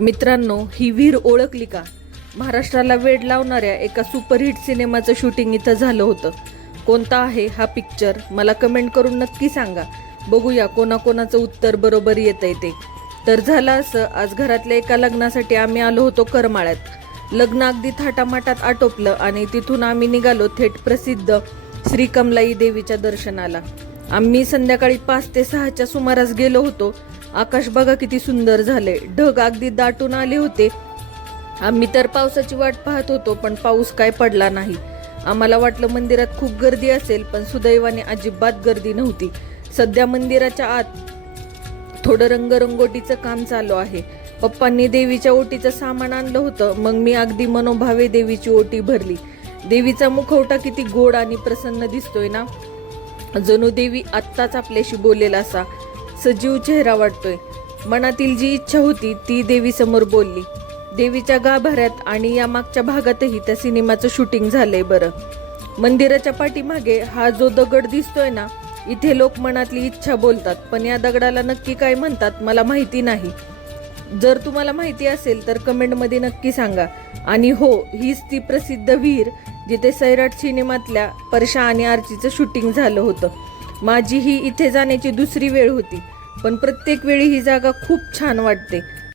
मित्रांनो, ही विहीर ओळखली का? महाराष्ट्राला वेड लावणाऱ्या एका सुपरहिट सिनेमाचं शूटिंग इथं झालं होतं. कोणता आहे हा पिक्चर? मला कमेंट करून नक्की सांगा. बघूया कोणाकोणाचं उत्तर बरोबर येतंय ते. तर झालं असं, आज घरातल्या एका लग्नासाठी आम्ही आलो होतो करमाळ्यात. लग्न अगदी थाटामाटात आटोपलं आणि तिथून आम्ही निघालो थेट प्रसिद्ध श्री कमलाई देवीच्या दर्शनाला. आम्ही संध्याकाळी 5 ते 6च्या सुमारास गेलो होतो. आकाश बघा किती सुंदर झाले, ढग अगदी दाटून आले होते. आम्ही तर पावसाची वाट पाहत होतो, पण पाऊस काय पडला नाही. आम्हाला वाटलं मंदिरात खूप गर्दी असेल, पण सुदैवाने अजिबात गर्दी नव्हती. सध्या मंदिराच्या आत थोडं रंगरंगोटीचं काम चालू आहे. पप्पांनी देवीच्या ओटीचं सामान आणलं होतं. मग मी अगदी मनोभावे देवीची ओटी भरली. देवीचा मुखवटा किती गोड आणि प्रसन्न दिसतोय ना, जणू देवी आत्ताच आपल्याशी बोलेल असा सजीव चेहरा वाटतोय. मनातील जी इच्छा होती ती देवी समोर बोलली. देवीच्या गाभाऱ्यात आणि या मागच्या भागातही त्या सिनेमाचं शूटिंग झालंय. बरं, मंदिराच्या पाठीमागे हा जो दगड दिसतोय ना, इथे लोक मनातली इच्छा बोलतात, पण या दगडाला नक्की काय म्हणतात मला माहिती नाही. जर तुम्हाला माहिती असेल तर कमेंटमध्ये नक्की सांगा. आणि हो, हीच ती प्रसिद्ध विहीर जिथे सैराट सिनेमातल्या परशा आणि आर्चीचं शूटिंग झालं होतं. माझी ही इथे जाण्याची दुसरी वेळ होती, पण प्रत्येक वेळी ही जागा खूप छान वाटते.